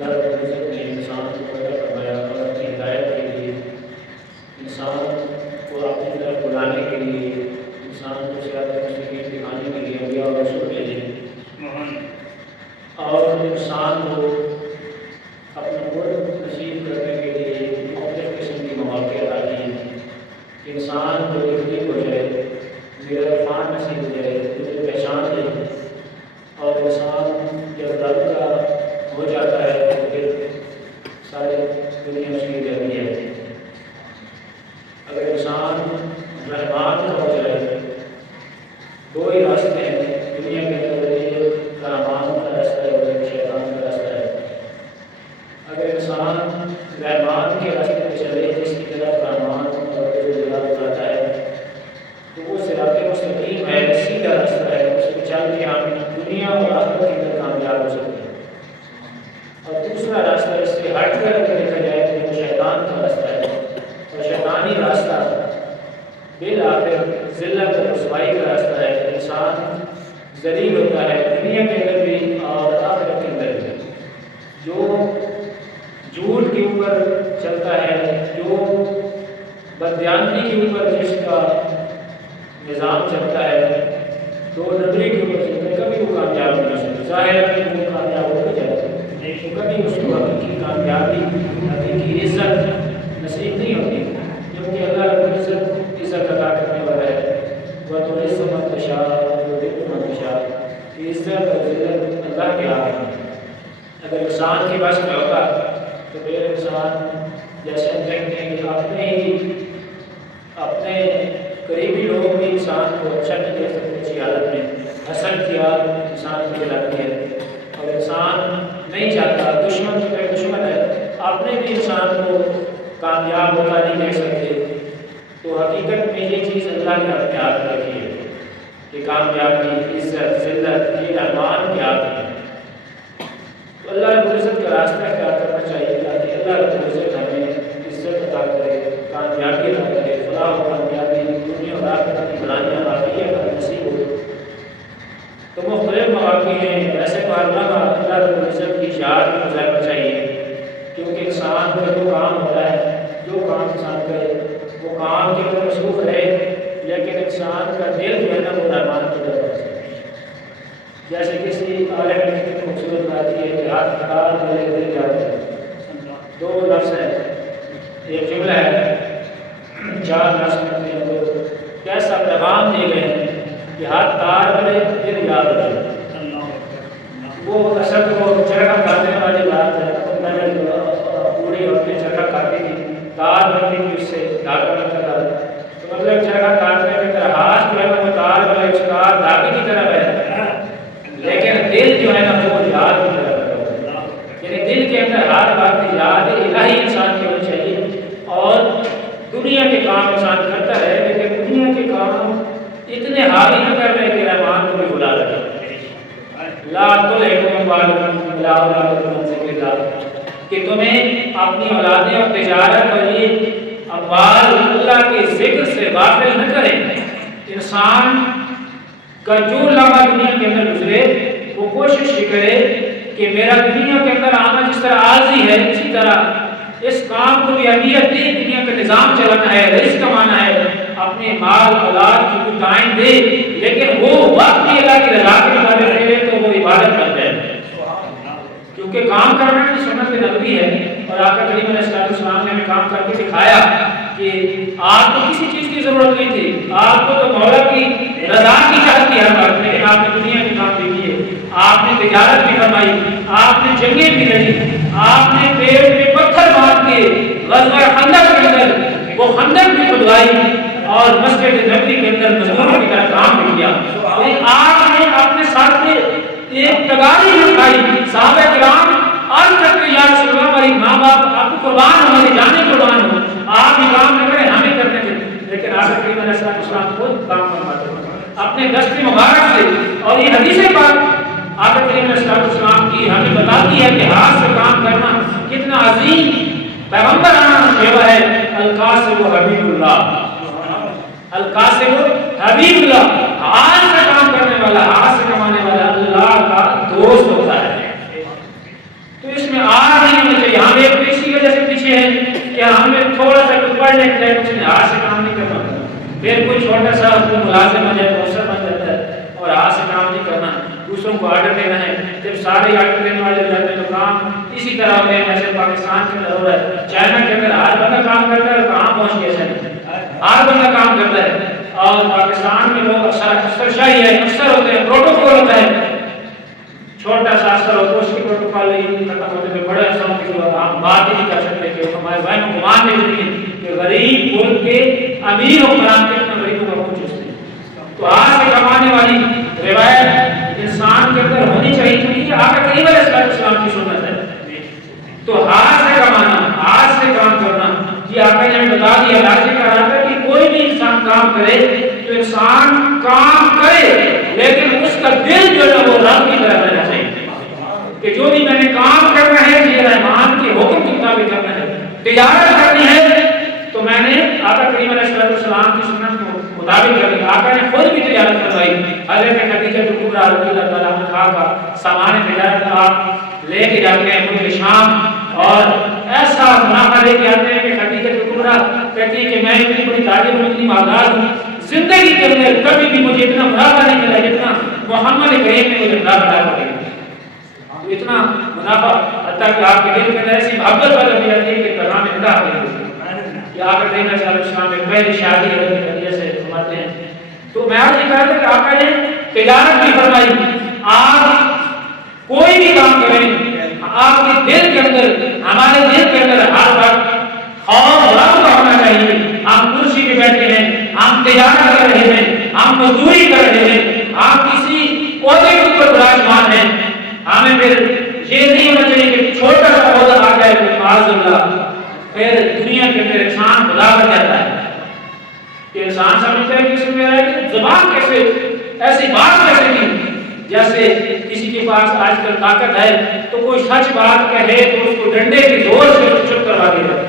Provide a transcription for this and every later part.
اللہ رب العزت نے انسان کو پیدا فرمایا اور اپنی ہدایت کے لیے، انسان کو اپنی طرف بلانے کے لیے، انسان کو صراط مستقیم دکھانے کے لیے انبیاء اور رسول بھیجے، اور انسان کو اپنا قرب نصیب کرنے کے لیے مختلف قسم کی مواقع عطا کیے کہ انسان کو تکلیف ہو جائے، میرا عرفان نصیب ہو جائے، مجھے پہچان لے، اور انسان جب رب کا ہو جاتا ہے تو پھر سارے دنیا اس کی جگہ ہے۔ اگر انسان رحمان کا ہو جائے، دو ہی راستے ہیں دنیا کے اندر، ایک رحمان کا راستہ ہے اور ایک شیطان کا راستہ ہے۔ اگر انسان رحمان کے راستے پہ چلے، جس کی طرف رحمان اور جاتا ہے، تو وہ صراط مستقیم ہے، سیدھا راستہ ہے، اس پہ چل کے ہم دنیا اور آخرت کے اندر کامیاب ہو سکتے ہیں۔ اور دوسرا راستہ اس سے ہٹ کر اگر دیکھا جائے تو وہ شیطان کا راستہ ہے، اور شیطانی راستہ بالآخر ذلت اور رسوائی کا راستہ ہے۔ انسان ذلیل ہوتا ہے دنیا کے اندر بھی اور آخرت کے اندر بھی۔ جو جھوٹ کے اوپر چلتا ہے، جو بددیانتی کے اوپر جس کا نظام چلتا ہے، دو نمبری کے اوپر چلتا ہے، کبھی وہ کامیاب نہیں ہو سکتا۔ ظاہر ہے کہ وہ کامیاب ہو جائے لیکن کبھی اس کو حقیقی کامیابی، حقیقی عزت نصیب نہیں ہوتی، کیونکہ اللہ رب العزت عزت عطا کرنے والا ہے۔ وَتُعِزُّ مَن تَشَاءُ وَتُذِلُّ مَن تَشَاءُ، کہ عزت اور ذلت اللہ کے ہاتھ میں ہے۔ اگر انسان کے بس میں ہوگا تو پھر انسان جیسے ہم کہتے ہیں کہ اپنے قریبی لوگ بھی انسان کو اچھا نہیں کہہ سکتے، اچھی حالت میں حسد کی یاد انسان کو دلاتی ہے، اور انسان نہیں چاہتا، دشمن تو دشمن ہے، اپنے بھی انسان کو کامیاب ہوتا نہیں کہہ سکتے۔ تو حقیقت میں یہ چیز اللہ نے اپنے ہاتھ میں رکھی ہے کہ کامیابی، عزت، ذلت یہ رحمان کے ہاتھ میں ہے۔ تو اللہ رب العزت کا راستہ اختیار کرنا چاہیے تاکہ اللہ رب العزت ہمیں عزت عطا کرے، کامیابی عطا کرے، فلاح و کامیابی دنیا اور آخرت کی بھلائیاں واقعی کا نصیب ہو۔ تو مختلف مواقع ہیں، ایسے کارنامہ اللہ رب العزت کی شعار میں گزارنا چاہیے، کیونکہ انسان کا جو کام ہوتا ہے، جو کام انسان کرے وہ کام کے اندر مصروف رہے، لیکن انسان کا دل جو ہے نا وہ رحمان کی طرف ہے۔ جیسے کسی عالم نے کتنی خوبصورت بات کی ہے کہ ہاتھ کار میرے دل جاتے ہیں، دو لفظ ہیں، ایک جملہ ہے، چار لفظ کرتے ہیں، تو کیسا پیغام دیے گئے ہیں کہ ہاتھ کار میرے دل یاد رہے۔ وہ اصل کو چرخا کاٹنے والی بات ہے، پہلے پوری عورتیں چرخا کاٹی تھی، تار بنتی تھی، اس سے دھاگا بنتا تھا، تو مطلب چرخا کاٹنے میں میرا ہاتھ جو ہے وہ تار والا اس تار دھاگے کی طرح ہے، لیکن دل جو ہے نا وہ یاد کی طرح ہے، یعنی دل کے اندر ہر بات یاد الہی انسان کی ہونی چاہیے، اور دنیا کے کام انسان کرتا ہے لیکن دنیا کے کام اتنے حاوی نہ کر رہے کہ رحمان کو بھی بلا رہے۔ لا تلہکم اموالکم ولا اولادکم عن ذکر اللہ، کہ تمہیں اپنی اولادیں اور تجارت اور یہ اموال اللہ کے ذکر سے غافل نہ کریں۔ انسان کا جو لمحہ دنیا کے اندر گزرے وہ کوشش یہ کرے کہ میرا دنیا کے اندر آنا جس طرح عارضی ہے، اسی طرح اس کام کو بھی اہمیت دے، دنیا کا نظام چلانا ہے، رزق کمانا ہے، اپنے مال اولاد کی کوئی ٹائم دے، لیکن وہ وقت بھی اللہ کی رضا کے مطابق رہے تو وہ عبادت کرتا ہے، کیونکہ کام کرنا بھی سنت نبوی ہے۔ اور آقا کریم علیہ السلام نے ہمیں کام کر کے دکھایا کہ آپ کو کسی چیز کی ضرورت نہیں تھی، آپ کو تو مولا کی رضا کی چاہت تھی ہر بات، لیکن آپ نے دنیا کے کام بھی کیے، آپ نے تجارت بھی فرمائی، آپ نے جنگیں بھی لڑی، آپ نے پیڑ پہ پتھر مار کے غزوہ خندق کے اندر وہ خندق بھی کھدوائی، اور مسجد نبوی کے اندر مزدوروں کی طرح کام بھی کیا۔ آپ نے اپنے ساتھ ایک تگاری اٹھائی، صحابہ کرام آج تک کہ یا رسول اللہ ہماری ماں باپ آپ کو قربان ہو، ہماری جانیں قربان ہو، آپ یہ کام نہ کریں ہمیں کرنے دیں، لیکن آقا کریم علیہ السلام خود کام فرماتے ہیں اپنے دست مبارک سے۔ اور یہ حدیث پاک آقا کریم علیہ السلام کی ہمیں بتاتی ہے کہ ہاتھ سے کام کرنا کتنا عظیم پیغمبرانہ شیوا ہے۔ القاسم حبیب اللہ، القاسم حبیب اللہ، ہاتھ سے کام کرنے والا، ہاتھ سے کمانے والا اللہ کا دوست ہوتا ہے۔ تو اس میں آج کہ ہمیں تھوڑا سا کچھ پڑھنے کے لیے کچھ ہاتھ سے کام نہیں کرنا، پھر کوئی چھوٹا سا ملازم ہو جائے تو افسر بن جاتا ہے اور ہاتھ سے کام نہیں کرنا، دوسروں کو آرڈر دینا ہے، جب سارے آرڈر دینے والے جاتے ہیں تو کام اسی طرح ہوتے ہیں جیسے پاکستان کے اندر ہو رہا ہے۔ چائنا کے اندر ہر بندہ کام کرتا ہے اور کہاں پہنچ گیا ہے، ہر بندہ کام کرتا ہے، اور پاکستان میں لوگ افسر شاہی ہے، افسر ہوتے ہیں، پروٹوکول ہوتا ہے، چھوٹا سا افسر ہوتا ہے اس کی پروٹوکول نہیں ختم ہوتے ہیں، بڑے افسروں کی ہم بات ہی نہیں کر سکتے کہ ہمارے بہن و گمان میں نہیں کہ غریب ملک کے امیر و فراہم کے اتنا غریبوں کا کچھ ہوتے ہیں۔ تو ہاتھ سے کمانے والی روایت انسان کے اندر ہونی چاہیے، کیونکہ آقا کریم علیہ السلام کی سنت ہے۔ تو ہاتھ سے کمانا، ہاتھ سے کام کرنا، یہ آقا نے بتا دیا، لازم کہا تھا کہ کوئی بھی انسان کام کرے تو انسان کام کرے لیکن اس کا دل جو ہے وہ رب کی طرف رہنا چاہیے کہ جو بھی میں نے کام کرنا ہے یہ رحمان کے حکم کے مطابق کرنا ہے، تجارت کرنی ہے تو میں نے آقا کریم علیہ السلام کی سنت کے مطابق کرنی۔ آقا نے خود بھی تجارت کروائی، حضرت خدیجہ کبریٰ رضی اللہ تعالیٰ عنہا کا سامان تجارت آپ لے کے جاتے ہیں ملک شام اور ایسا منافع لے کے آتے ہیں کہ خدیجہ کبریٰ کہتی ہے کہ میں اتنی بڑی تاجر ہوں، اتنی مالدار ہوں، زندگی کے اندر کبھی بھی مجھے اتنا منافع نہیں ملا جتنا محمد کریم نے مجھے منافع دیا، اتنا منافع، حتیٰ کہ آپ کے دل میں ایسی محبت پیدا ہو جاتی ہے کہ پیغام خدا کہ آقا کریم علیہ السلام میں پہلی شادی حضرت خدیجہ سے فرماتے ہیں۔ تو میں آج یہ کہا تھا کہ آقا نے تجارت بھی فرمائی، آپ کوئی بھی کام کریں آپ کے دل کے اندر، ہمارے دل کے اندر ہر وقت خوف رب کا ہونا چاہیے۔ ہم کرسی پہ بیٹھے ہیں، ہم تجارت کر رہے ہیں، ہم مزدوری کر رہے ہیں، ہم کسی عہدے کے اوپر براجمان ہیں، ہمیں پھر یہ نہیں ہونا چاہیے کہ چھوٹا سا عہدہ آ جائے کہ معاذ اللہ پھر دنیا کے اندر انسان خدا بن جاتا ہے کہ انسان سمجھتا ہے کہ اس میں کہ زبان کیسے ایسی بات کیسے کی، جیسے کسی کے پاس آج کل طاقت ہے تو کوئی سچ بات کہے تو اس کو ڈنڈے کی زور سے چپ کروا دے گا،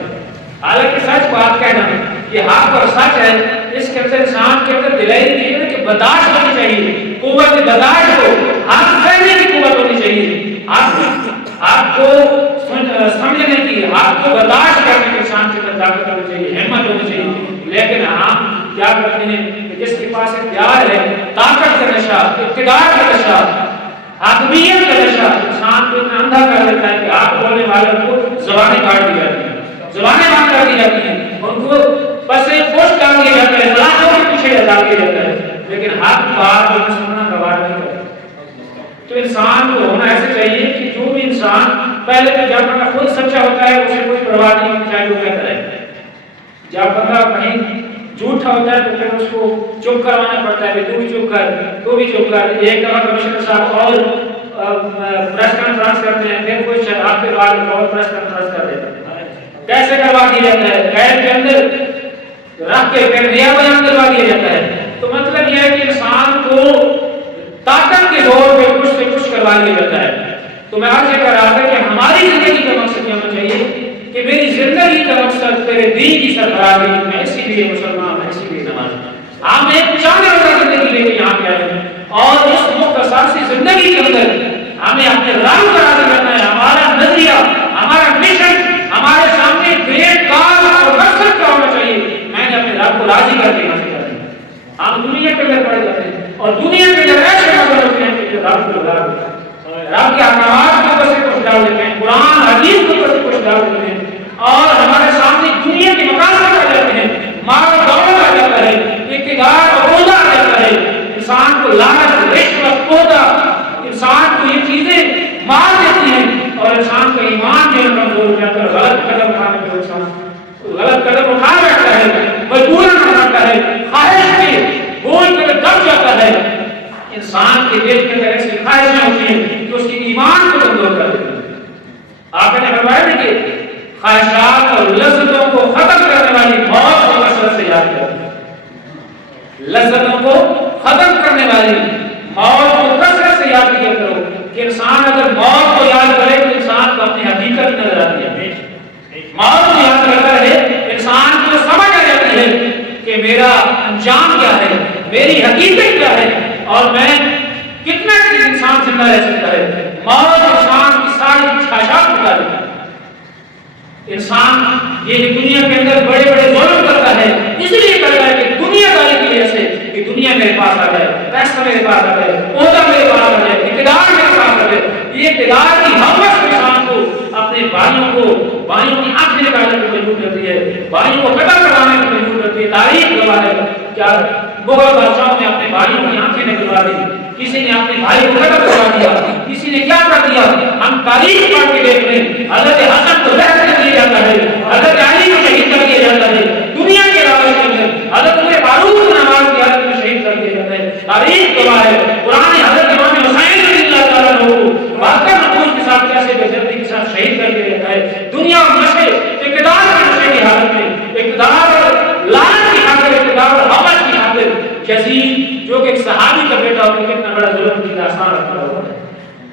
حالانکہ سچ بات کہنا یہ حق اور سچ ہے، اس کے اندر انسان کے اندر دلائی دی ہے کہ برداشت ہونی چاہیے، قوت برداشت ہو، حق سہنے کی قوت ہونی چاہیے، آپ کو سمجھنے کی، آپ کو برداشت کرنے کی انسان کے اندر طاقت ہونی چاہیے، ہمت ہونی چاہیے۔ لیکن ہم کیا کرتے ہیں کہ جس کے پاس اختیار ہے، طاقت کا نشہ، اقتدار کا نشہ، حاکمیت کا نشہ انسان کو اتنا اندھا کر دیتا ہے کہ آپ بولنے والوں کو زبانیں کاٹ دی جاتی ہیں، زبانیں بند کر دی جاتی ہیں، ان کو پسے پوش ڈال دیا جاتا ہے، سلاخوں کے پیچھے ڈال دیا جاتا ہے، لیکن حق بات جو سننا گوار نہیں کرتا۔ تو انسان کو ہونا ایسے چاہیے کہ جو بھی انسان پہلے تو جب بندہ خود سچا ہوتا ہے اسے کوئی پرواہ نہیں ہوتی چاہے وہ کہتا ہے، جب بندہ کہیں جھوٹا ہوتا ہے تو پھر اس کو چپ کروانا پڑتا ہے، تو بھی چپ کر، تو بھی چپ کر۔ ایک دفعہ کمشنر صاحب اور پریس کانفرنس کرتے ہیں، پھر کوئی شراب کے بعد اور پریس کانفرنس کر دیتا ہے، کیسے کروا دیا جاتا ہے، قید کے اندر رکھ کے پھر نیا بیان کروا دیا جاتا ہے۔ تو مطلب یہ ہے کہ انسان کو طاقت کے زور پہ کچھ سے کچھ کروا دیا جاتا ہے۔ تو میں آج یہ کہہ رہا تھا کہ ہماری زندگی کا مقصد یہ ہونا چاہیے کہ میری زندگی کا مقصد تیرے دین کی سربراہی، میں اسی لیے مسلمان، میں اسی لیے نماز۔ ہم ایک چاند والا زندگی لے کے یہاں پہ آئے ہیں اور اس مختصر سی زندگی کے اندر ہمیں اپنے رب کا راضی کرنا ہے۔ ہمارا نظریہ، ہمارا مشن، ہمارے سامنے گریٹ کال اور مقصد کیا ہونا چاہیے، میں نے اپنے رب کو راضی کر کے حاصل کرنا ہے۔ ہم دنیا کے اندر پڑے جاتے ہیں اور دنیا کے اندر ایسے مقصد ہوتے ہیں کہ رب کو راضی کرنا ہے، رب کے احکامات کے اوپر سے کچھ ڈال دیتے ہیں، قرآن حدیث کے اوپر سے کچھ ڈال دیتے ہیں اور ہمارے سامنے دنیا کے مقاصد آ جاتے ہیں، مال و دولت آ جاتا ہے، اقتدار اور عہدہ آ جاتا ہے، انسان کو لعنت، رشوت، عہدہ، انسان کو یہ چیزیں مار دیتی ہیں اور انسان کا ایمان جو ہے کمزور ہو جاتا ہے، غلط قدم اٹھانے پہ انسان غلط قدم اٹھا بیٹھتا ہے، مجبوراً اٹھاتا ہے، خواہش کے بوجھ پہ دب جاتا ہے۔ انسان کے دل کے اندر ایسی خواہشیں ہوتی ہیں کہ اس کی ایمان کو کمزور کر دیتی ہیں۔ آپ نے فرمایا ہے کہ خواہشات اور لذتوں کو ختم کرنے والی موت کو کثرت سے یاد کرو، لذتوں کو ختم کرنے والی موت کو کثرت سے یاد کیا کرو کہ انسان اگر موت کو یاد کرے تو انسان کو اپنی حقیقت نظر آتی ہے، موت کو یاد کرتا رہے انسان کو سمجھ آ جاتی ہے کہ میرا انجام کیا ہے، میری حقیقت کیا ہے اور میں کتنا انسان زندہ رہ سکتا ہے۔ موت انسان کی ساری خواہشات مٹا دیتی ہے، انسان یہ دنیا کے اندر بڑے بڑے ظلم کرتا ہے، اس لیے کرتا ہے کہ دنیا داری کی وجہ سے کہ دنیا میرے پاس آ جائے، پیسہ میرے پاس آ جائے، عہدہ میرے پاس آ جائے، اقتدار میرے پاس آ جائے۔ یہ اقتدار کی ہوس انسان کو اپنے بھائیوں کی آنکھ نکالنے کو مجبور کرتی ہے، بھائیوں کو قتل کروانے کو مجبور کرتی ہے۔ تاریخ گواہ ہے کیا مغل بادشاہوں نے اپنے بھائیوں کی آنکھیں نکلوا دی، کسی نے اپنے بھائی کو قتل کروا دیا، کسی نے کیا کر دیا۔ ہم تاریخ پڑھ کے دیکھ لیں، حضرت حسن کو ذبح کر دیا جاتا ہے، حضرت علی کو شہید کر دیا جاتا ہے، دنیا کے راج کے اندر حضرت عمر فاروق کو نماز کی حالت میں شہید کر دیا جاتا ہے۔ تاریخ گواہ ہے قرآن حضرت امام حسین رضی اللہ تعالیٰ عنہ کو واقعہ نفوذ کے ساتھ کیسے بے دردی کے ساتھ شہید کر دیا جاتا ہے۔ دنیا اور نشے، اقتدار کے نشے کی حالت میں، اقتدار اور لالچ کی خاطر، اقتدار اور ہوس کی خاطر یزید جو کہ ایک صحابی کا بیٹا ہو کے کتنا بڑا ظلم کی داستان رکھا ہوا ہے،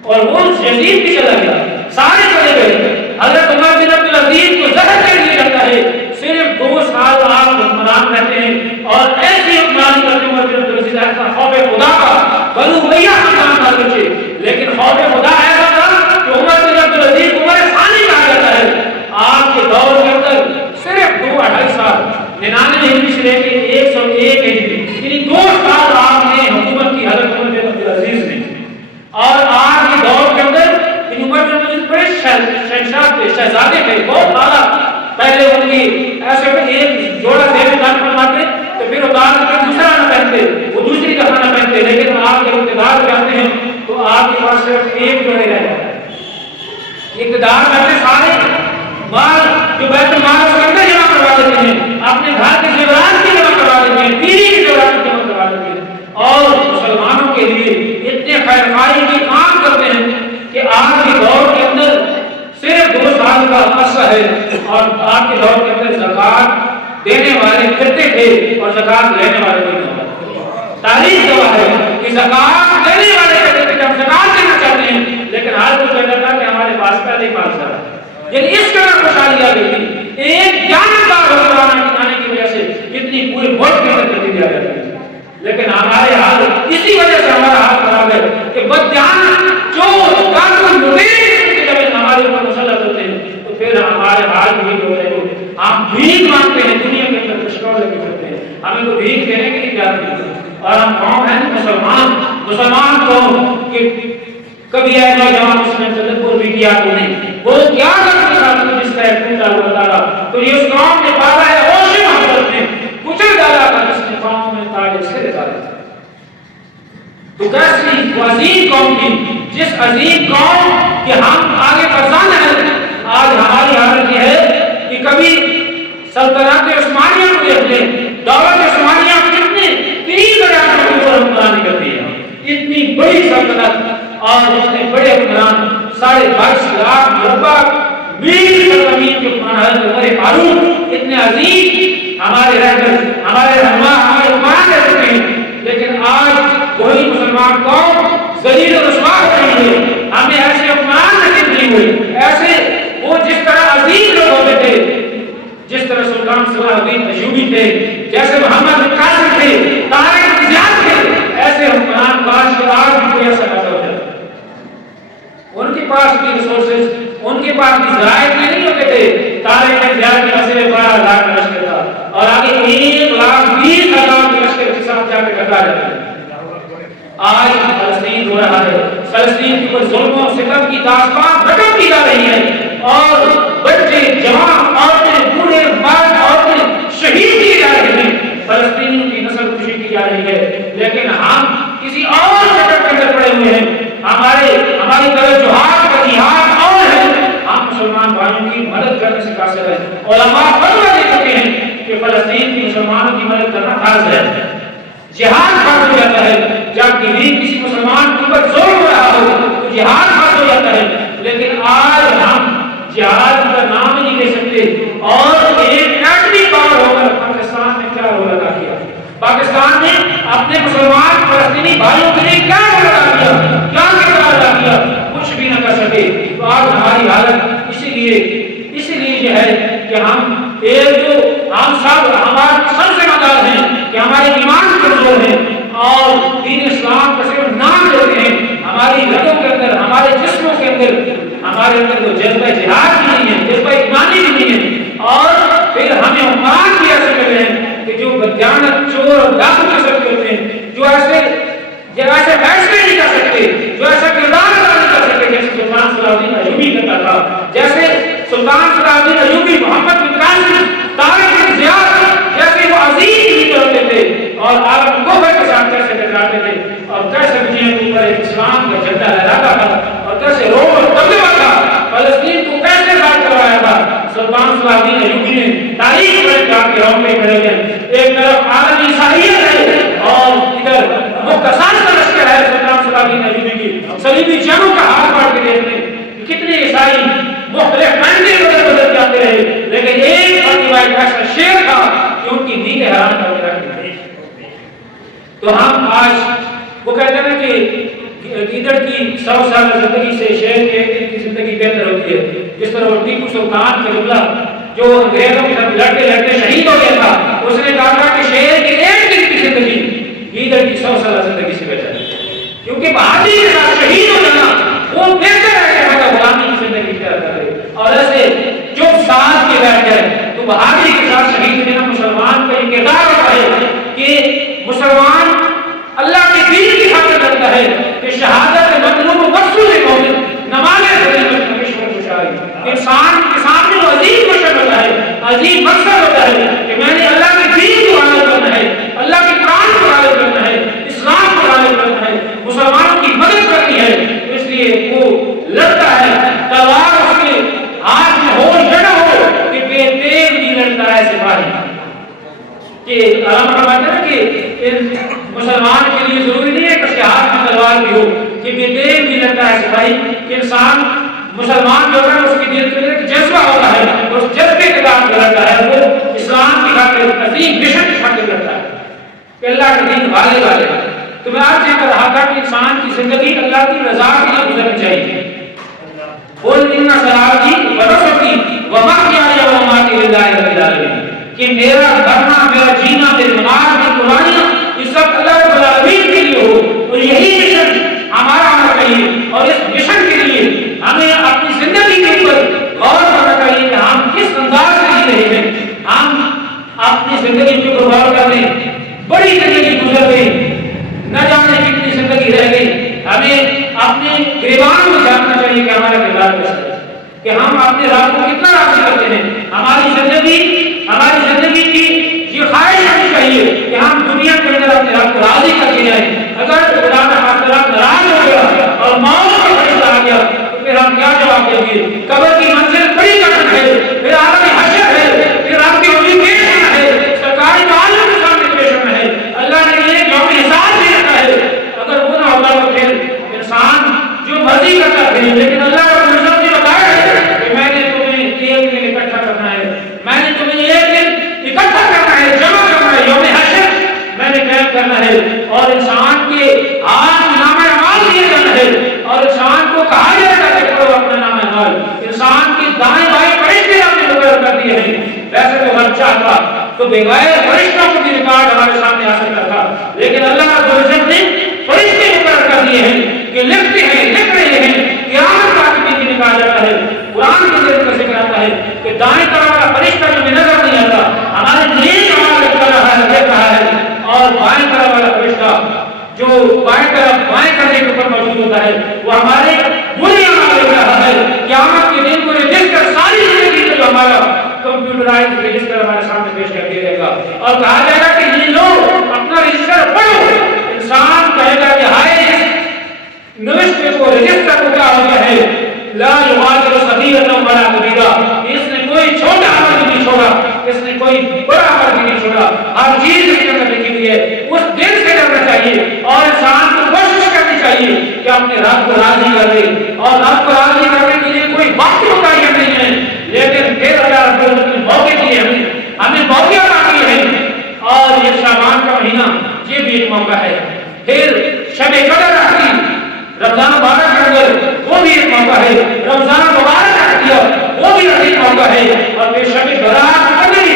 اور وہ یزید بھی چلا گیا، سارے چلے گئے۔ حضرت عمر بن عبد العزیز کو زہر دے دیا جاتا ہے، صرف 2 سال آپ حکمران رہتے ہیں اور ایسی حکمرانی کرتے ہیں عمر بن عبد العزیز ایسا خوف خدا کا بنو امیہ خاندان کا بچے، لیکن خوف خدا ایسا تھا کہ عمر بن عبد العزیز عمر ثانی کہا جاتا ہے۔ آپ کے دور کے اندر صرف 2-2.5 سال 99 ہجری سے لے کے 101 ہجری، یعنی 2 سال آپ نے حکومت کی حضرت عمر بن عبد العزیز نے، اور آج کے دور کے اندر ان عمر بن عبد العزیز بڑے شہنشاہ تھے، شہزادے تھے، بہت اعلیٰ۔ پہلے ان کی ایسے ایک جوڑا زیب دان فرماتے تو پھر اتار کر دوسرا نہ پہنتے، وہ دوسری دفعہ نہ پہنتے، لیکن آپ جب اقتدار پہ آتے ہیں تو آپ کے پاس صرف ایک جوڑے رہ جاتا ہے۔ اقتدار کرتے سارے مال جو بیت المال اس کے اندر جمع کروا دیتے ہیں، اپنے گھر کے زیورات کی جمع کروا دیتے ہیں، بیوی کے زیورات کی جمع کروا دیتے ہیں، اور مسلمانوں کے لیے اتنے خیر خواہی کے کام کرتے ہیں کہ آج کے دور کے اندر صرف 2 سال کا عرصہ ہے، اور آج کے دور کے اندر زکات دینے والے پھرتے تھے اور زکات لینے والے کوئی نہیں ہوتا۔ تاریخ گواہ ہے کہ زکات دینے والے کہتے تھے کہ ہم زکات دینا چاہتے ہیں، لیکن ہر کوئی کہتا تھا کہ ہمارے پاس پہلے 5 سال ہے۔ یعنی اس طرح خوشحالی آ گئی تھی، ایک جانبدار حکمران آنے کی وجہ سے اتنی پورے ملک کے اندر تبدیلی آ جاتی ہے۔ لیکن ہمارے حال اسی وجہ سے ہمارا حال خراب ہے کہ بدجان چور ڈاکو لٹیرے جب ہمارے اوپر مسلط ہوتے ہیں تو پھر ہمارے حال بھی ہو رہے ہو۔ ہم بھیک مانگتے ہیں، دنیا کے اندر کشکول لگے کرتے ہیں، ہمیں تو بھیک دینے کے لیے کیا نہیں، اور ہم قوم ہیں مسلمان قوم کہ کبھی ہے نوجوان اس میں تدبر بھی کیا تو نہیں، وہ کیا کرتے ہیں جس کا ٹوٹا ہوا تارا، تو یہ اس قوم نے پالا ہے ہوش محبت میں کچل ڈالا تھا جس نے قوم میں تاج سر ڈالا تھا۔ تو کیسی عظیم قوم تھی، جس عظیم قوم کہ ہم آگے فرزند ہیں۔ آج ہماری حالت یہ ہے کہ کبھی سلطنت عثمانیہ کو دیکھ لیں، دولت عثمانیہ کتنے 3 دریاؤں کے اوپر حکمرانی کرتی ہے، اتنی بڑی سلطنت اور اتنے بڑے حکمران 22.5 لاکھ مربع میل زمین کے حکمران حضرت عمر فاروق اتنے عظیم ہمارے رہبر، ہمارے رہنما، ہمارے حکمران رہ چکے ہیں، لیکن آج وہی مسلمان قوم ذلیل و رسوا ہو رہی ہے۔ ہمیں ایسے حکمران نصیب نہیں ہوئے، ایسے وہ جس طرح عظیم لوگ ہوتے تھے، جس طرح سلطان صلاح الدین ایوبی تھے، جیسے محمد بن قاسم تھے، طارق بن زیاد تھے، ایسے حکمران کاش کے آج بھی کوئی ایسا پیدا ہو جاتا۔ ان کے پاس بھی ریسورسز، ان کے پاس بھی ذرائع نہیں ہوتے تھے۔ طارق بن زیاد کے مسئلے 12,000 کا لشکر تھا، اور آگے 1,20,000 کے لشکر کے ساتھ جا کے ڈٹا جاتا ہے۔ آج فلسطین ہو رہا ہے، فلسطین کے اوپر ظلم و ستم کی داستان ختم کی جا رہی ہے، اور بچے، جوان، عورتیں، بوڑھے، مرد، عورتیں شہید کیے جا رہے ہیں، فلسطینیوں کی نسل کشی کی جا رہی ہے، لیکن ہم کسی اور جگہ کے اندر پڑے ہوئے ہیں۔ ہماری توجہات کا جہاد اور ہے، ہم مسلمان بھائیوں کی مدد کرنے سے قاصر ہیں۔ علماء فتویٰ دے چکے ہیں کہ فلسطین کی مسلمانوں کی مدد کرنا فرض ہے، جہاد فرض ہو جاتا ہے۔ جب کسی مسلمان کے اوپر ظلم ہو رہا ہو تو جہاد فرض ہو جاتا ہے، لیکن آج ہم جہاد کا نام ہی نہیں لے سکتے۔ اور ایک ایٹمی پاور ہو کر پاکستان نے کیا رول ادا کیا، پاکستان نے اپنے مسلمان فلسطینی بھائیوں کے لیے کیا رول ادا کیا، کیا کردار ادا کیا، کچھ بھی نہ کر سکے۔ تو آج ہماری حالت اسی لیے یہ ہے کہ ہم سب ہمارے سب سے مدار ہیں کہ ہمارے ایمان کمزور ہیں، اور دین اسلام کا صرف نام لیتے ہیں، ہماری رگوں کے اندر، ہمارے جسموں کے اندر ہمارے اندر وہ جذبہ جہاد بھی نہیں ہے، جذبہ ایمانی بھی نہیں ہے، اور سلطان صلاح الدین ایوبی، محمد بن قاسم، طارق بن زیاد جیسے وہ عظیم لیڈر ہوتے تھے اور عالم کفر کے ساتھ کیسے ٹکراتے تھے اور کیسے دنیا کے اوپر ایک اسلام کا جھنڈا لہراتا تھا اور کیسے روم اور تغلبہ تھا، فلسطین کو کیسے آزاد کروایا تھا۔ سلطان صلاح الدین ایوبی نے تاریخ میں جان کے روم میں کھڑے ہیں، ایک طرف عالمی عیسائیت ہے اور ادھر مختصر کا لشکر ہے سلطان صلاح الدین ایوبی کی، صلیبی جنگوں کا ہاتھ پاڑ کے دیکھتے ہیں کتنے عیسائی مختلف بندے بدل جاتے رہے، لیکن ایک روایت ایسا شیر تھا کہ ان کی نیندیں حرام کر کے رکھ دی۔ تو ہم آج وہ کہتے ہیں کہ ادھر کی 100 سال زندگی سے شیر کے ایک دن کی زندگی بہتر ہوتی ہے، جس طرح وہ ٹیپو سلطان کے جملہ جو انگریزوں کے ساتھ لڑتے لڑتے شہید ہو گیا تھا، اس نے کہا تھا کہ شیر کے ایک دن کی زندگی ادھر کی 100 سال زندگی سے بہتر ہے، کیونکہ بہادری کے ساتھ شہید ہو جانا وہ بہتر ہے کہ ہمارا غلامی کی زندگی اختیار کرے۔ اور ایسے جو ساتھ کے بیٹھ جائے تو بہادری کے ساتھ شہید ہونا مسلمان کا یہ کردار ہوتا ہے کہ مسلمان اللہ کے دین کی خاطر کرتا ہے کہ شہادت مطلوب و مقصود مومن نماز انسان کے سامنے وہ عظیم مشن ہوتا ہے، عظیم مقصد ہوتا ہے کہ میں نے اللہ کے دین کو غالب کرنا ہے، اللہ کے قرآن کو غالب کرنا ہے، اسلام کو غالب کرنا ہے، مسلمانوں کی مدد کرنی ہے۔ تو اس لیے وہ لڑتا ہے، تلوار اس کے ہاتھ میں ہو یا نہ ہو کہ بے تیغ نہیں لڑتا ہے سپاہی، کہ علامہ فرماتے ہیں کہ مسلمان کے لیے ضروری نہیں ہے کہ اس کے ہاتھ میں تلوار بھی ہو، کہ بے تیغ نہیں لڑتا ہے سپاہی، کہ انسان مسلمان جو ہے اس کی دل کے ایک جذبہ ہوتا ہے، اس جذبے کے ساتھ لڑتا ہے، وہ اسلام کی خاطر عظیم مشن کی خاطر لڑتا ہے کہ اللہ کے دین والے والے۔ تو میں آج یہ کہہ رہا تھا کہ انسان کی زندگی اللہ کی رضا کے لیے گزرنی چاہیے۔ قُلْ إِنَّ صَلَاتِي وَنُسُكِي وَمَحْيَايَ وَمَمَاتِي لِلَّهِ رَبِّ الْعَالَمِينَ، کہ میرا مرنا، میرا جینا، میری نماز، میری قربانیاں یہ سب اللہ رب العالمین کے لیے ہو، اور یہی مشن ہمارا ہونا چاہیے۔ اور اس مشن کے لیے ہمیں اپنی زندگی کے اوپر غور کرنا چاہیے کہ ہم کس انداز سے جی رہے ہیں۔ ہم اپنی زندگی کے اوپر غور کر لیں، بڑی زندگی گزر گئی، نہ جانے کتنی زندگی رہ گئی۔ ہمیں اپنے گریبان میں جاننا چاہیے کہ ہمارا کردار کیسا ہے، کہ ہم اپنے رب کو کتنا راضی کرتے ہیں۔ ہماری زندگی کی یہ خواہش ہونی چاہیے کہ ہم دنیا کے اندر اپنے رب کو راضی کر کے جائیں۔ اگر خدا نہ خاصہ ناراض ہو گیا اور موت کا فرشتہ آ گیا تو پھر ہم کیا جواب دیں گے؟ قبر کی منزل بڑی کٹن ہے، پھر عالم حشر ہے، پھر رب کی حضور پیش ہونا ہے، سرکاری معلوم کے سامنے پیش ہونا ہے۔ اللہ نے ایک یوم حساب بھی رکھا ہے، اگر وہ نہ ہوگا تو پھر انسان جو مرضی کرتا ہے، لیکن اللہ رب العزت نے بتایا ہے کہ میں نے تمہیں ایک دن اکٹھا کرنا ہے، میں نے تمہیں ایک دن اکٹھا کرنا ہے، جمع کرنا ہے، یوم حشر میں نے قائم کرنا ہے، اور انسان کے ہاتھ میں نامہ اعمال دیا جانا ہے، اور انسان کو کہا جائے گا کہ پڑھو اپنا نامہ اعمال۔ انسان کے دائیں بائیں فرشتے ہم نے مقرر کر دیے ہیں۔ ویسے تو ہر چاہتا تو بغیر فرشتوں کو بھی ریکارڈ ہمارے سامنے آ سکتا تھا، لیکن اللہ رب العزت نے فرشتے مقرر کر دیے ہیں کہ لکھتے ہیں، لکھ رہے ہیں، قیامت تک بھی نکالا جاتا ہے۔ قرآن کے ذریعے کا ذکر آتا ہے کہ دائیں طرف والا فرشتہ جو نظر نہیں آتا ہمارے نیک اعمال لکھ رہا ہے، دیکھ رہا ہے، اور بائیں طرف والا فرشتہ جو بائیں طرف بائیں کرنے کے اوپر موجود ہوتا ہے وہ ہمارے برے اعمال لکھ رہا ہے۔ قیامت کے دن کو رجسٹر ساری زندگی کا جو ہمارا کمپیوٹرائز رجسٹر ہمارے سامنے پیش کر دیا جائے گا، اور کہا جائے گا کہ یہ لوگ اپنا رجسٹر پڑھو۔ انسان کہے گا کہ ہائے نوشتے کو رجسٹر کو کیا ہو گیا ہے، لا یغادر صغیرۃ ولا کبیرہ، اس نے کوئی چھوٹا عمل نہیں چھوڑا، اس نے کوئی بڑا عمل بھی نہیں چھوڑا، ہر چیز اس کے اندر لکھی ہوئی ہے۔ اس دل سے کرنا چاہیے اور انسان کو کوشش کرنی چاہیے کہ اپنے رب کو راضی کر لے، اور رب کو راضی کرنے کے لیے کوئی وقت متعین نہیں ہے، لیکن پھر اللہ رب العزت نے موقع دیے، ہمیں موقع عطا کیے ہیں۔ اور یہ شعبان کا مہینہ یہ بھی ایک موقع ہے، پھر شب قدر آتی، رمضان مبارک کے اندر وہ بھی ایک موقع ہے، رمضان مبارک رکھ دیا وہ بھی ایک موقع ہے، اور پھر شب برات اگلی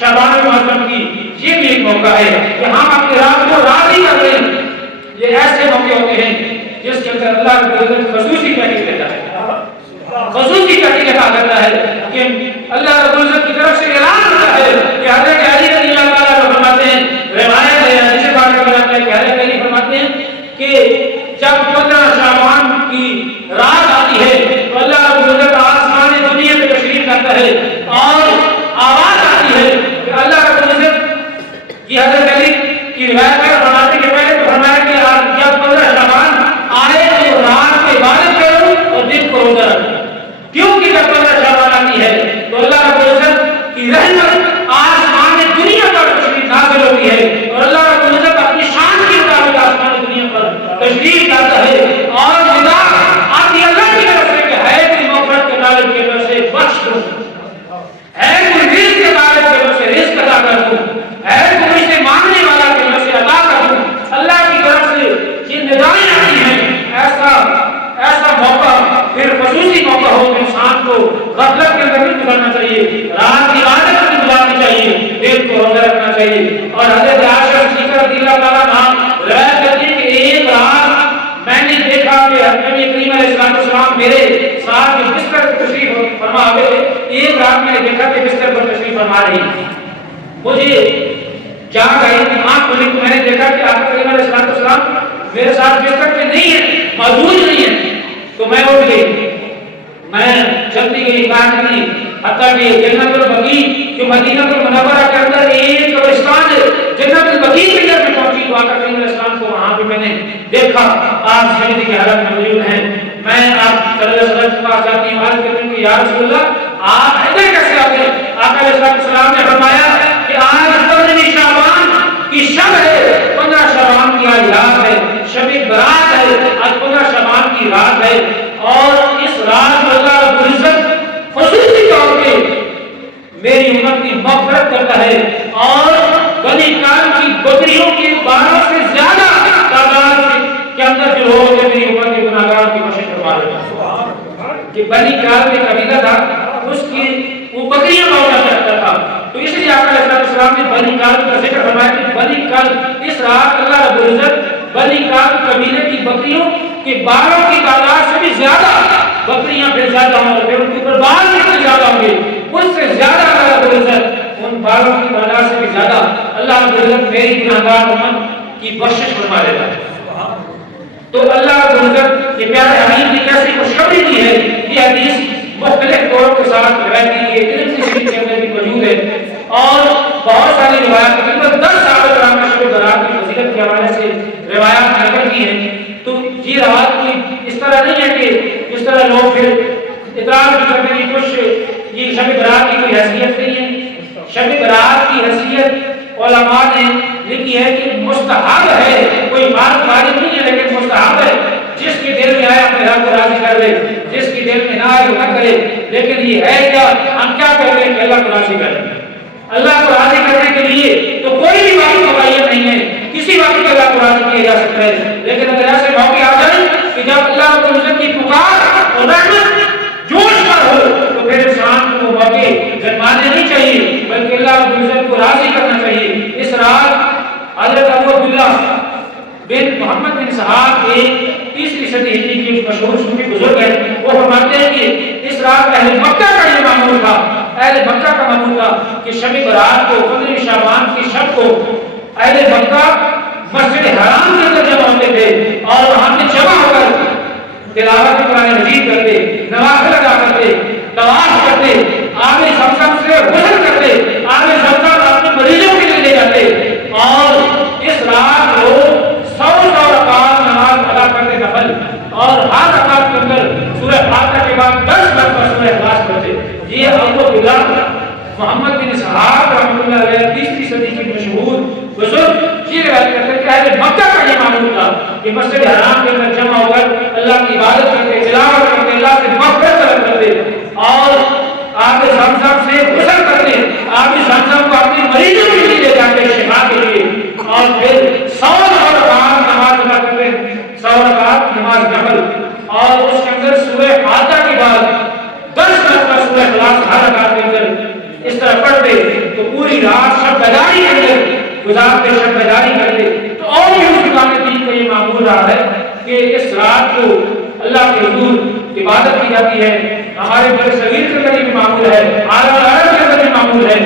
شعبان المعظم کی یہ بھی ایک موقع ہے کہ ہم اپنے رب کو راضی کر لیں۔ یہ ایسے موقع ہوتے ہیں جس کے اندر اللہ رب العزت خصوصی تحقیق دیتا ہے، خصوصی تحقیق عطا کرتا ہے کہ اللہ رب العزت کی طرف سے اعلان ہوتا ہے کہ حضرت علی رضی اللہ تعالیٰ فرماتے ہیں، روایت ہے حدیث پاک میں آتا ہے کہ حضرت علی فرماتے ہیں کہ جب 15 شعبان کی رات آتی ہے تو اللہ رب العزت آسمان دنیا پہ کیونکہ جب 15 شعبان آتی ہے تو اللہ رب العزت کی رحمت آسمان دنیا پر نازل ہوتی ہے اور اللہ رب العزت اپنی شان کے مطابق آسمان دنیا پر تشریف لاتا ہے اور ندا آتی اللہ کی طرف سے کہ ہے کوئی مغفرت کے طالب کی وجہ سے بخش دوں، ہے کوئی رزق کے طالب کی وجہ سے رزق عطا کر دوں، ہے کوئی مجھ سے مانگنے والا کی وجہ سے عطا کر دوں، اللہ کی طرف سے یہ ندائیں آتی ہیں۔ ایسا موقع پھر خصوصی موقع ہو انسان کو غفلت کے اندر نہیں گزارنا چاہیے، رات کی عبادت میں گزارنی چاہیے، دل کو روزہ رکھنا چاہیے۔ اور حضرت عائشہ صدیقہ رضی اللہ تعالیٰ عنہا روایت کرتی ہیں کہ ایک رات میں نے دیکھا کہ نبی کریم علیہ السلام میرے ساتھ بستر پر تشریف فرما ہوئے، ایک رات میں نے دیکھا کہ بستر پر تشریف فرما رہی، مجھے جاگ آئی کہ آنکھ کھلی تو میں نے دیکھا کہ آقا کریم علیہ السلام میرے ساتھ بستر پہ نہیں ہے، موجود نہیں ہے، تو میں اٹھ گئی، میں جلدی گئی کار کی، حتیٰ کہ جنت البقیع جو مدینہ المنورہ کے اندر ایک قبرستان ہے، جنت البقیع کے اندر میں پہنچی تو آقا کریم علیہ السلام کو وہاں پہ میں نے دیکھا آپ زندگی کی حالت میں موجود ہیں۔ میں آپ صلی اللہ علیہ وسلم کے پاس جاتی ہوں، عرض کرتی ہوں کہ یا رسول اللہ آپ ادھر کیسے آتے ہیں؟ آقا علیہ السلام نے فرمایا کہ آج 15 شعبان کی شب ہے، 15 شعبان کی آج رات ہے، شب برات ہے، آج 15 شعبان کی رات ہے، اور اس رات میں اللہ رب العزت خصوصی طور پہ میری امت کی مغفرت کرتا ہے اور بنی کال کی بکریوں کے 12 سے زیادہ تعداد کے اندر جو لوگ ہیں میری امت کے گناہگار کی بخشش فرما رہے ہیں۔ کہ بنی کال میں قبیلہ تھا، اس کی وہ بکریاں پایا کرتا تھا، تو اس لیے آقا علیہ السلام نے بنی کال کا ذکر فرمایا کہ بنی کال اس رات اللہ رب العزت بنی کال قبیلے کی بکریوں کے 12 کی تعداد سے بھی زیادہ بکریاں پھر زیادہ ہوں گے، ان کے اوپر بال کتنے زیادہ ہوں گے، اس سے زیادہ اللہ رب العزت ان 12 کی تعداد سے بھی زیادہ اللہ رب العزت میری گناہگار امت کی بخشش فرما دیتا ہے۔ تو اللہ رب العزت یہ پیارے حبیب کی کیسی خوشخبری دی ہے، یہ حدیث مختلف طور کے ساتھ روایت کی ہے، علم کی شریف کے اندر بھی موجود ہے، اور بہت ساری روایات تقریباً 10 صحابہ کرام نے شب برات کی فضیلت کے حوالے سے روایات نقل کی ہیں۔ تو یہ روایت کوئی اس طرح نہیں ہے کہ اس طرح لوگ پھر اعتراض بھی کرتے ہیں کچھ یہ شب برات کی کوئی حیثیت نہیں ہے۔ شب برات کی حیثیت علماء نے لکھی ہے کہ مستحب ہے، کوئی بات واجب نہیں ہے لیکن مستحب ہے، جس کے دل میں آئے اپنے رب کو راضی کر لے، جس کے دل میں نہ آئے وہ نہ کرے، لیکن یہ ہے کیا ہم کیا کہتے ہیں کہ اللہ کو راضی کریں، اللہ کو راضی کرنے کے لیے تو کوئی بھی وقت مقید نہیں ہے، کسی وقت میں اللہ کو راضی کیا جا سکتا ہے، لیکن اگر ایسے موقع آ جائیں کہ جب اللہ رب العزت کی پکار اور رحمت جوش پر ہو تو پھر انسان کو موقع گنوانے نہیں چاہیے بلکہ اللہ رب العزت کو راضی کرنا چاہیے۔ اس رات حضرت ابو عبداللہ بن محمد بن اسحاق ایک 30ویں صدی ہجری کی مشہور صوفی بزرگ ہے، وہ فرماتے ہیں کہ اس رات اہل مکہ کا یہ معمول تھا، اہل مکہ کا معمول تھا کہ شب برات کو 15 شعبان کی شب کو اہل مکہ مسجد حرام کے اندر جمع ہوتے تھے اور وہاں سے جمع ہو کر تلاوت قرآن مجید کرتے، نوافل ادا کرتے، طواف کرتے، آب زمزم سے غسل کرتے، آب زمزم اپنے مریضوں کے لیے لے جاتے، اور اس رات لوگ 100 رکعت نماز ادا کرتے نفل، اور ہر رکعت کے اندر سورہ فاتحہ کے بعد 10 مرتبہ سورہ اخلاص پڑھتے۔ یہ ابو عبداللہ محمد بن اسحاق رحمۃ اللہ علیہ 30ویں صدی کی مشہور بزرگ یہ روایت کرتے ہیں کہ اہل مکہ کا یہ معمول تھا کہ مسجد حرام کے اندر جمع ہو کر اللہ کی عبادت کرتے، تلاوت کرتے، اللہ سے مغفرت طلب کرتے، اور آب زمزم سے غسل کرتے، آب زمزم کو اپنے مریضوں کے لیے لے جاتے شفا کے لیے، اور پھر 100 رکعت نماز ادا کرتے، 100 رکعت نماز نفل، اور اس کے اندر سورہ فاتحہ کے بعد 10 مرتبہ سورہ اخلاص ہر رکعت کے اندر اس طرح پڑھتے، تو پوری رات شب بیداری کرتے، گزارتے، شب بیداری کرتے۔ تو اور بھی مسلمان دین کا یہ معمول رہا ہے کہ اس رات کو اللہ کے حضور عبادت کی جاتی ہے، ہمارے بڑے صغیر کے اندر بھی معمول ہے، عالم العرب کے اندر بھی معمول ہے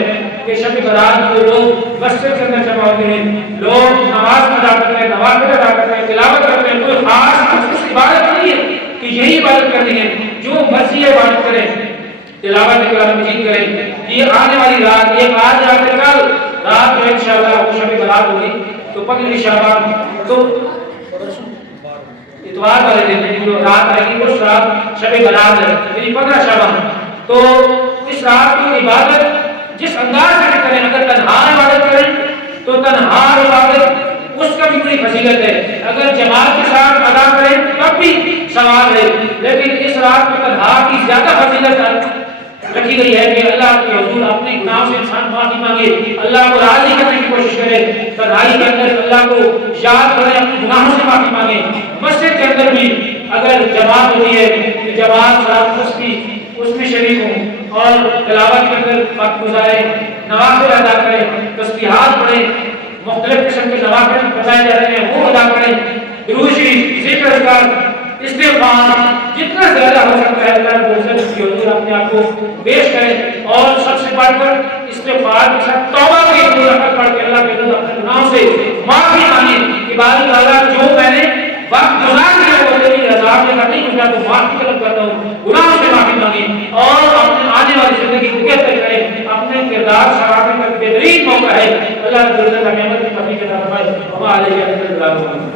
کہ شب برات کو لوگ مسجد کے اندر جمع ہوتے ہیں، لوگ نماز ادا کرتے ہیں، نوافل ادا کرتے ہیں، تلاوت کرتے ہیں، کوئی خاص مخصوص عبادت نہیں ہے کہ یہی عبادت کرنی ہے، جو مرضی ہے عبادت کریں، تلاوت قرآن مجید کریں۔ یہ آنے والی رات، ایک آج رات کل رات میں انشاءاللہ وہ شب برات ہوگی، تو 15 شعبان تو اتوار والے دن جو رات آئے گی اس رات شب برات ہے، یعنی 15 شعبان. تو اس رات کی عبادت جس انداز سے کریں، اگر تنہا عبادت کریں تو تنہا عبادت اس کا بھی بڑی فضیلت ہے، اگر جماعت کے ساتھ ادا کریں تب بھی ثواب ہے. لیکن اس رات میں تنہا کی زیادہ فضیلت رکھی گئی ہے کہ اللہ کے حضور اپنے گناہوں سے انسان معافی مانگے، اللہ کو راضی کرنے کی کوشش کرے، تنہائی کے اندر اللہ کو یاد کرے، اپنے گناہوں سے معافی مانگے. مسجد کے اندر بھی اگر جماعت ہوتی ہے کہ جماعت صلاۃ تسبیح اس میں شریک ہوں اور تلاوت کے اندر وقت گزارے، نوافل ادا کریں، تسبیحات پڑھیں، مختلف قسم کے نوافل بتائے جا رہے ہیں وہ ادا کریں، درود شریف، ذکر اذکار، استغفار جتنا زیادہ ہو سکتا ہے اللہ رب العزت کی حضور اپنے آپ کو پیش کریں. اور سب سے بڑھ کر استغفار کے ساتھ توبہ کی رکعت پڑھ کے اللہ کے حضور اپنے گناہوں سے معافی مانگیں کہ باری تعالیٰ جو میں نے وقت گزار دیا وہ تیری رضا میں نہیں گزرا تو معافی طلب کرتا ہوں، گناہوں سے معافی مانگیں اور اپنے آنے والی زندگی کو بہتر کریں. اپنے کردار سنوارنے کا بہترین موقع ہے. اللہ رب العزت ہمیں عمل کی توفیق عطا فرمائے. وما علیہ